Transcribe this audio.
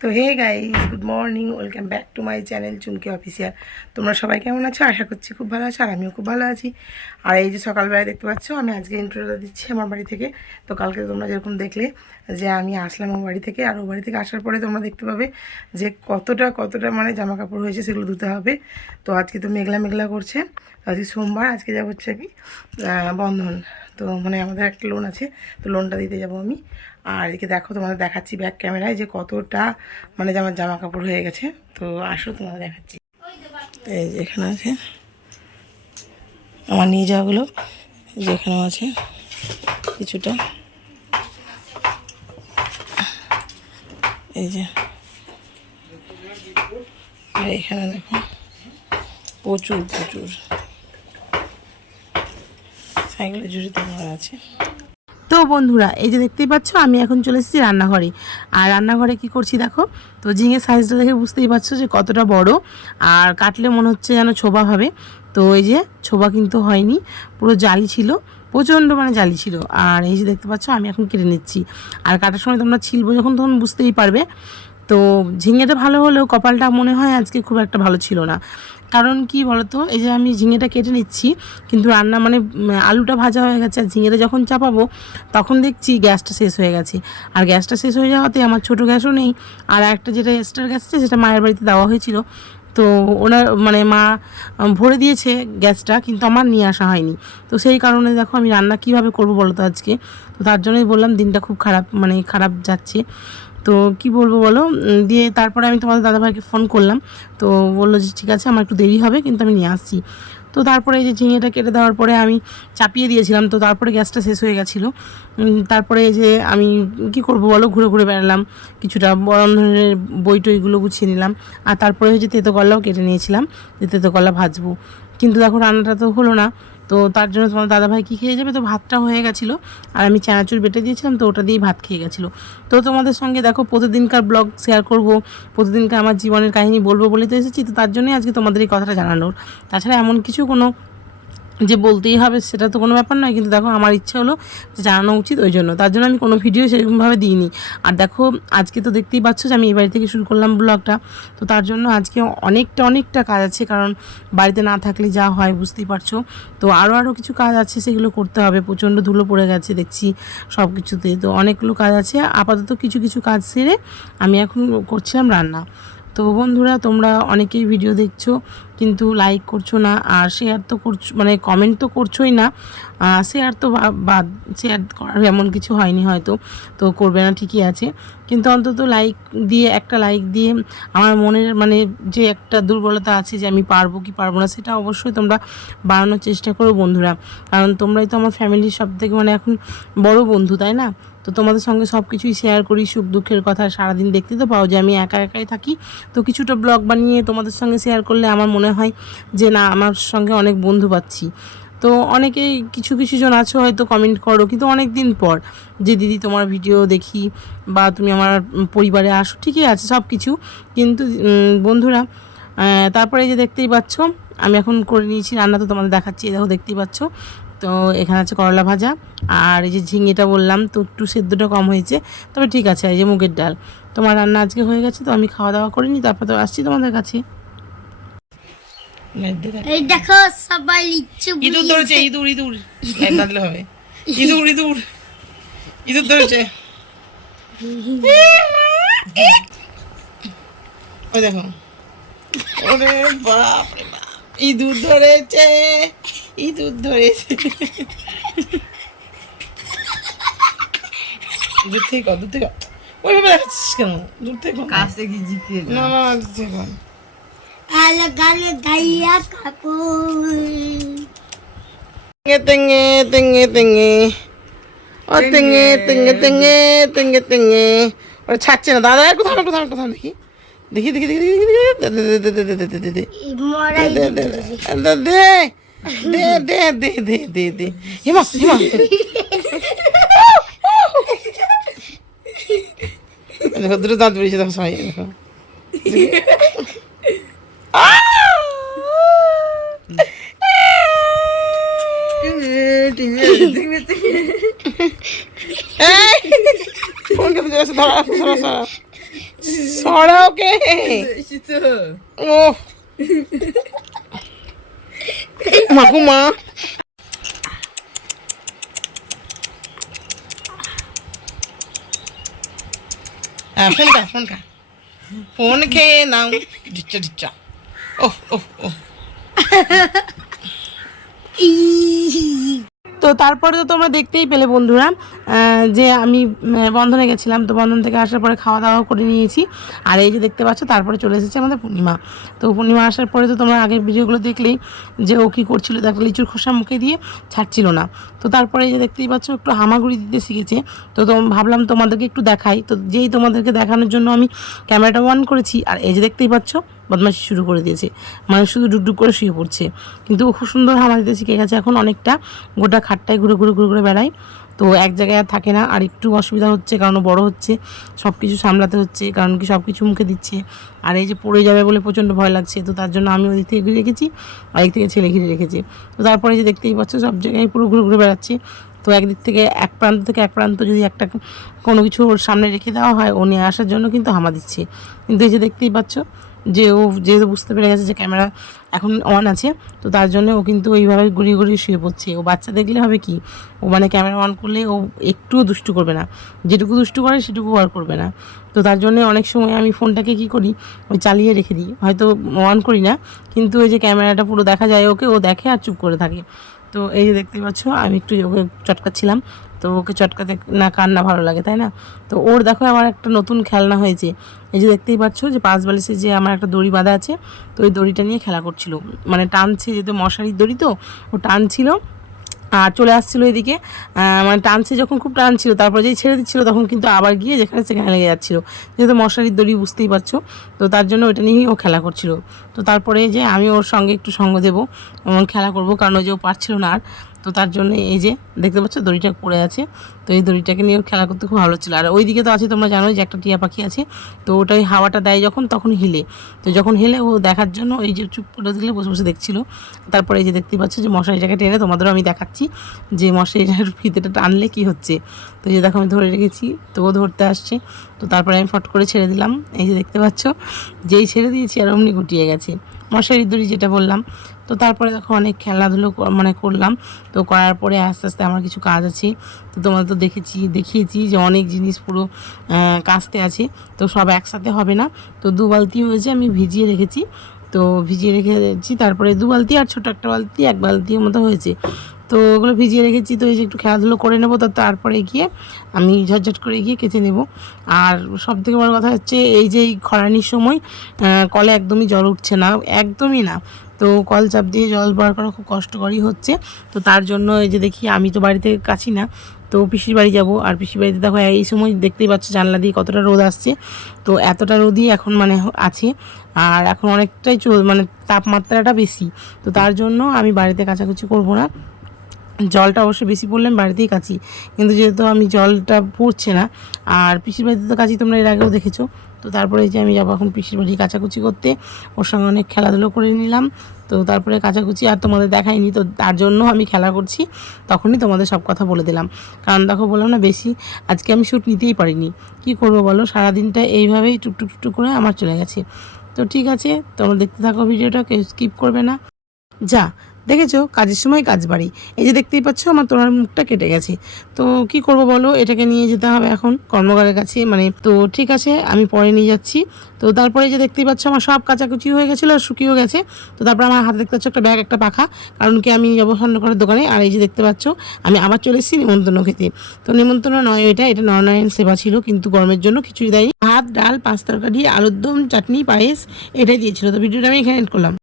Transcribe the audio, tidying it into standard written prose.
তো hey guys, good morning, welcome back to my channel Chumki official. তোমরা সবাই কেমন আছো? আশা করছি খুব ভালো আছো, আর আমিও খুব ভালো আছি। আর এই যে সকালবেলায় দেখতে পাচ্ছ, আমি আজকে ইন্ট্রোটা দিচ্ছি আমার বাড়ি থেকে। তো কালকে তোমরা যেরকম দেখলে যে আমি আসলাম আমার বাড়ি থেকে, আর ও বাড়ি থেকে আসার পরে তোমরা দেখতে পাবে যে কতটা মানে জামা কাপড় হয়েছে, সেগুলো ধুতে হবে। তো আজকে তো মেঘলা মেঘলা করছে, আজকে সোমবার, আজকে যাবো হচ্ছে আমি বন্ধন। তো মানে আমাদের একটা লোন আছে, তো লোনটা দিতে যাব আমি। আর এদিকে দেখো, তোমাদের দেখাচ্ছি ব্যাক ক্যামেরায় যে কতটা মানে আমার জামা কাপড় হয়ে গেছে। তো আসো তোমাদের দেখাচ্ছি। এই যে এখানে আছে আমার নিয়ে যাওয়াগুলো, যেখানেও আছে কিছুটা। এই যে আর এখানে দেখো প্রচুর সাইকেলে ঝুড়িতে ভরা আছে। তো বন্ধুরা, এই যে দেখতেই পাচ্ছ, আমি এখন চলে এসেছি রান্নাঘরে। আর রান্নাঘরে কি করছি দেখো। তো ঝিঙের সাইজটা দেখে বুঝতেই পারছো যে কতটা বড়, আর কাটলে মনে হচ্ছে যেন ছোবা হবে। তো এই যে ছোবা কিন্তু হয়নি, পুরো জালি ছিল, প্রচণ্ড মানে জালি ছিল। আর এই যে দেখতে পাচ্ছ, আমি এখন কেটে নিচ্ছি। আর কাটার সময় তোমরা ছিলবো যখন, তখন বুঝতেই পারবে। তো ঝিঙেটা ভালো হলেও কপালটা মনে হয় আজকে খুব একটা ভালো ছিল না। কারণ কি বলতো, এই যে আমি ঝিঙেটা কেটে নিচ্ছি, কিন্তু রান্না মানে আলুটা ভাজা হয়ে গেছে, আর ঝিঙেটা যখন চাপাবো তখন দেখছি গ্যাসটা শেষ হয়ে গেছে। আর গ্যাসটা শেষ হয়ে যাওয়াতে আমার ছোটো গ্যাসও নেই, আর একটা যেটা এক্সট্রা গ্যাস আছে সেটা মায়ের বাড়িতে দেওয়া হয়েছিল। তো ওনার মানে মা ভরে দিয়েছে গ্যাসটা, কিন্তু আমার নিয়ে আসা হয়নি। তো সেই কারণে দেখো আমি রান্না কীভাবে করবো বলো তো আজকে। তো তার জন্যই বললাম দিনটা খুব খারাপ যাচ্ছে। তো কি বলবো বলো, দিয়ে তারপরে আমি তোমাদের দাদাভাইকে ফোন করলাম। তো বললো যে ঠিক আছে, আমার একটু দেরি হবে, কিন্তু আমি নিয়ে আসছি। তো তারপরে এই যে ঝিঙেটা কেটে দেওয়ার পরে আমি চাপিয়ে দিয়েছিলাম, তো তারপরে গ্যাসটা শেষ হয়ে গেছিলো। তারপরে এই যে আমি কি করব বলো, ঘুরে বেড়ালাম, কিছুটা রন্ধনের বই টইগুলো গুছিয়ে নিলাম। আর তারপরে হচ্ছে তেঁতোকলাও কেটে নিয়েছিলাম, যে তেঁতোকলা ভাজবো। কিন্তু দেখো রান্নাটা তো হলো না। তো তার জন্য তোমার দাদাভাই কী খেয়ে যাবে, তো ভাতটা হয়ে গেছিলো, আর আমি চানাচুর বেটে দিয়েছিলাম, তো ওটা দিয়েই ভাত খেয়ে গেছিলো। তো তোমাদের সঙ্গে দেখো প্রতিদিনকার ব্লগ শেয়ার করব, প্রতিদিনকার আমার জীবনের কাহিনী বলবো বলে তো এসেছি। তো তার জন্যই আজকে তোমাদের এই কথাটা জানানোর। তাছাড়া এমন কিছু কোনো যে বলতেই হবে সেটা তো কোনো ব্যাপার নয়, কিন্তু দেখো আমার ইচ্ছা হলো যে জানানো উচিত, ওই জন্য তার জন্য আমি কোনো ভিডিও সেরকমভাবে দিইনি। আর দেখো আজকে তো দেখতেই পাচ্ছ যে আমি এই বাড়ি থেকে শুরু করলাম ব্লগটা। তো তার জন্য আজকে অনেকটা কাজ আছে, কারণ বাড়িতে না থাকলে যা হয় বুঝতেই পারছো। তো আরও কিছু কাজ আছে, সেগুলো করতে হবে। প্রচণ্ড ধুলো পড়ে গেছে দেখছি সব কিছুতে, তো অনেকগুলো কাজ আছে। আপাতত কিছু কাজ সেরে আমি এখন করছিলাম রান্না। তো বন্ধুরা, তোমরা অনেকেই ভিডিও দেখছো কিন্তু লাইক করছো না, আর শেয়ার তো করছো, মানে কমেন্ট তো করছোই না। শেয়ার তো বাদ, শেয়ার করার এমন কিছু হয়নি হয়তো, তো করবে না ঠিকই আছে, কিন্তু অন্তত একটা লাইক দিয়ে আমার মনের মানে যে একটা দুর্বলতা আছে যে আমি পারবো কি পারবো না, সেটা অবশ্যই তোমরা বাড়ানোর চেষ্টা করো বন্ধুরা। কারণ তোমরাই তো আমার ফ্যামিলির সবথেকে মানে এখন বড় বন্ধু, তাই না? তো তোমাদের সঙ্গে সব কিছুই শেয়ার করি, সুখ দুঃখের কথা সারাদিন দেখতে তো পাও যে আমি একাই থাকি। তো কিছুটা ব্লগ বানিয়ে তোমাদের সঙ্গে শেয়ার করলে আমার মনে হয় যে না, আমার সঙ্গে অনেক বন্ধু পাচ্ছি। তো অনেকেই কিছু জন আছো হয়তো কমেন্ট করো, কিন্তু অনেক দিন পর যে দিদি তোমার ভিডিও দেখি, বা তুমি আমার পরিবারে আসো, ঠিকই আছে সব কিছু, কিন্তু বন্ধুরা তারপরে যে দেখতেই পাচ্ছ আমি এখন করে নিয়েছি রান্না, তো তোমাদের দেখাচ্ছি। দেখো দেখতেই পাচ্ছ, তো এখানে আছে করলা ভাজা, আর এই যে ঝিঙেটা বললাম তো একটু সেদ্ধটা কম হয়েছে, তবে ঠিক আছে। এই যে মুগের ডাল, তোমার রান্না আজকে হয়ে গেছে, তো আমি খাওয়া দাওয়া করিনি, তারপর তো আসছি তোমাদের কাছে। এই দেখো সবাই লিচু ইঁদুর ধরেছে, ইঁদুর দাঁতলে হবে, ইঁদুর ধরেছে। ওই দেখো, ওরে বাপ রে বাপ, ইঁদুর ধরেছে। দূর থেকে ওইভাবে দেখাচ্ছিস কেন? দূর থেকে কাছ থেকে জিপিয়ে না দূর থেকে আলো গালে গাইয়া কাপড় তেঙ্গে ও তেঙ্গে ওরা ছাড়ছে না। দাদা কোথাও দেখি মরাই দে হিমা দেখো, দুটো দাঁত বেরিয়েছে, দেখো সবাই দেখো। ফোন কেটে যাচ্ছে, ধরা। সরা ওকে। ও মাকুমা ফোন খেয়ে নাও ডিচ্চা ডিচ্চা। ওহ ওহ ওহ। তো তারপরে তো তোমরা দেখতেই পেলে বন্ধুরা যে আমি বন্ধনে গেছিলাম। তো বন্ধন থেকে আসার পরে খাওয়া দাওয়া করে নিয়েছি। আর এই যে দেখতে পাচ্ছ তারপরে চলে এসেছে আমাদের পূর্ণিমা। তো পূর্ণিমা আসার পরে তো তোমরা আগের ভিডিওগুলো দেখলেই যে ও কী করছিল, দেখো লিচুর খোসা মুখে দিয়ে ছাড়ছিল না। তো তারপরে এই যে দেখতেই পাচ্ছ একটু হামাগুড়ি দিতে শিখেছে। তো ভাবলাম তোমাদেরকে একটু দেখাই। তো যেই তোমাদেরকে দেখানোর জন্য আমি ক্যামেরাটা অন করেছি, আর এই যে দেখতেই পাচ্ছ বদমাশি শুরু করে দিয়েছে, মানে শুধু ডুকডুক করে শুয়ে পড়ছে। কিন্তু ও খুব সুন্দর হামা দিতে শিখে গেছে এখন, অনেকটা গোটা খাটটায় ঘুরে ঘুরে ঘুরে ঘুরে বেড়ায়। তো এক জায়গায় আর থাকে না। আর একটু অসুবিধা হচ্ছে কারণ ও বড় হচ্ছে, সব কিছু সামলাতে হচ্ছে, কারণ কি সব কিছু মুখে দিচ্ছে। আর এই যে পড়ে যাবে বলে প্রচণ্ড ভয় লাগছে। তো তার জন্য আমি ওদিক থেকে ঘিরে রেখেছি, ওদিক থেকে ছেলে ঘিরে রেখেছি। তো তারপরে যে দেখতেই পাচ্ছ সব জায়গায় পুরো ঘুরে ঘুরে বেড়াচ্ছে। তো একদিক থেকে এক প্রান্ত থেকে এক প্রান্ত যদি একটা কোনো কিছু ওর সামনে রেখে দেওয়া হয়, ও নিয়ে আসার জন্য কিন্তু হামা দিচ্ছে। কিন্তু এই যে দেখতেই পাচ্ছ যে ও যেহেতু বুঝতে পেরে গেছে যে ক্যামেরা এখন অন আছে, তো তার জন্য ও কিন্তু ওইভাবে ঘুরিয়ে ঘুরিয়ে শুয়ে পড়ছে। ও বাচ্চা দেখলে হবে কি, ও মানে ক্যামেরা অন করলে ও একটুও দুষ্টু করবে না, যেটুকু দুষ্টু করে সেটুকু আর করবে না। তো তার জন্য অনেক সময় আমি ফোনটাকে কী করি, ওই চালিয়ে রেখে দিই, হয়তো অন করি না, কিন্তু ওই যে ক্যামেরাটা পুরো দেখা যায় ওকে, ও দেখে আর চুপ করে থাকে। তো এই যে দেখতে পাচ্ছ আমি একটু ওকে চটকাচ্ছিলাম। তো ওকে চটকাতে না কার না ভালো লাগে, তাই না? তো ওর দেখো আমার একটা নতুন খেলনা হয়েছে। এই যে দেখতেই পাচ্ছ যে পাঁচ বালিশে যে আমার একটা দড়ি বাঁধা আছে, তো ওই দড়িটা নিয়ে খেলা করছিল, মানে টানছে, যেহেতু মশারির দড়ি তো ও টানছিল আর চলে আসছিলো এদিকে, মানে টানছে যখন খুব টানছিল, তারপরে যেই ছেড়ে দিচ্ছিলো তখন কিন্তু আবার গিয়ে যেখানে সেখানে লেগে যাচ্ছিলো, যেহেতু মশারির দড়ি বুঝতেই পারছো। তো তার জন্য ওইটা নিয়েই ও খেলা করছিল। তো তারপরে যে আমি ওর সঙ্গে একটু সঙ্গ দেবো এবং খেলা করবো, কারণ ওই যে ও পারছিল না আর। তো তার জন্য এই যে দেখতে পাচ্ছ দড়িটা পড়ে আছে, তো এই দড়িটাকে নিয়ে খেলা করতে খুব ভালো ছিল। আর ওইদিকে তো আছে তোমরা জানোই যে একটা টিয়া পাখি আছে, তো ওটাই হাওয়াটা দেয় যখন তখন হিলে। তো যখন হেলে ও দেখার জন্য এই যে চুপ করে দিলে বসে বসে দেখছিলো। তারপরে এই যে দেখতে পাচ্ছ যে মশারিটাকে টেনে তোমাদেরও আমি দেখাচ্ছি যে মশারিটার ফিতেটা টানলে কি হচ্ছে। তো এই যে দেখো আমি ধরে রেখেছি, তো ও ধরতে আসছে। তো তারপরে আমি ফট করে ছেড়ে দিলাম, এই যে দেখতে পাচ্ছ যেই ছেড়ে দিয়েছি আর অমনি গুটিয়ে গেছে মশারির দড়ি, যেটা বললাম। তো তারপরে দেখো অনেক খেলাধুলো মানে করলাম। তো করার পরে আস্তে আস্তে আমার কিছু কাজ আছে, তো তোমাদের তো দেখিয়েছি যে অনেক জিনিস পুরো কাচতে আছে, তো সব একসাথে হবে না। তো 2 বালতি হয়েছে, আমি ভিজিয়ে রেখেছি। তো ভিজিয়ে রেখেছি, তারপরে 2 বালতি আর ছোটো একটা বালতি 1 বালতির মতো হয়েছে। তো ওগুলো ভিজিয়ে রেখেছি। তো এই যে একটু খেলাধুলো করে নেবো, তারপরে গিয়ে আমি ঝটঝট করে গিয়ে কেচে নেব। আর সব থেকে বড় কথা হচ্ছে এই যে এই খরানির সময় কলে একদমই জল উঠছে না, একদমই না। তো কল চাপ দিয়ে জল বার করা খুব কষ্টকরই হচ্ছে। তো তার জন্য এই যে দেখি আমি তো বাড়িতে কাছি না, তো পিসির বাড়ি যাব। আর পিসির বাড়িতে দেখো এই সময় দেখতেই পাচ্ছ জানলা দিয়ে কতটা রোদ আসছে। তো এতটা রোদই এখন মানে আছে, আর এখন অনেকটাই মানে তাপমাত্রাটা বেশি। তো তার জন্য আমি বাড়িতে কাচাকুচি করব না, জলটা অবশ্যই বেশি পড়লে আমি বাড়িতেই কাচি, কিন্তু যেহেতু আমি জলটা পড়ছে না। আর পিসির বাড়িতে তো কাচি, তোমরা এর আগেও দেখেছো। তো তারপরে যে আমি যাবো এখন পিসির বাড়ি কাচাকুচি করতে, ওর সঙ্গে অনেক খেলাধুলো করে নিলাম। তো তারপরে কাচাকুচি আর তোমাদের দেখাইনি, তো তার জন্য আমি খেলা করছি, তখনই তোমাদের সব কথা বলে দিলাম। কারণ দেখো বললাম না বেশি আজকে আমি শ্যুট নিতেই পারিনি, কি করবো বলো, সারাদিনটা এইভাবেই টুকটুক টুকটুক করে আমার চলে গেছে। তো ঠিক আছে, তোমরা দেখতে থাকো ভিডিওটা, কেউ স্কিপ করবে না। যা দেখেছো, কাজের সময় কাজ বাড়ি। এই যে দেখতেই পাচ্ছ আমার তোরার মুখটা কেটে গেছে। তো কি করব বলো, এটাকে নিয়ে যেতে হবে এখন কর্মকারের কাছে, মানে তো ঠিক আছে আমি পরে নিয়ে যাচ্ছি। তো তারপরে যে দেখতেই পাচ্ছ আমার সব কাচাকুচি হয়ে গেছিলো আর শুকিয়েও গেছে। তো তারপর আমার হাতে দেখতে পাচ্ছ একটা ব্যাগ, একটা পাখা, কারণ কি আমি যাবো স্বর্ণকারের দোকানে। আর এই যে দেখতে পাচ্ছ আমি আবার চলে এসেছি নিমন্ত্রণ খেতে। তো নিমন্ত্রণ নয়, এটা নরনারায়ণ সেবা ছিল, কিন্তু গরমের জন্য কিছুই দেয়নি। ভাত, ডাল, 5 তরকারি, আলুর দম, চাটনি, পায়েস এটাই দিয়েছিল। তো ভিডিওটা আমি এখানে এড করলাম।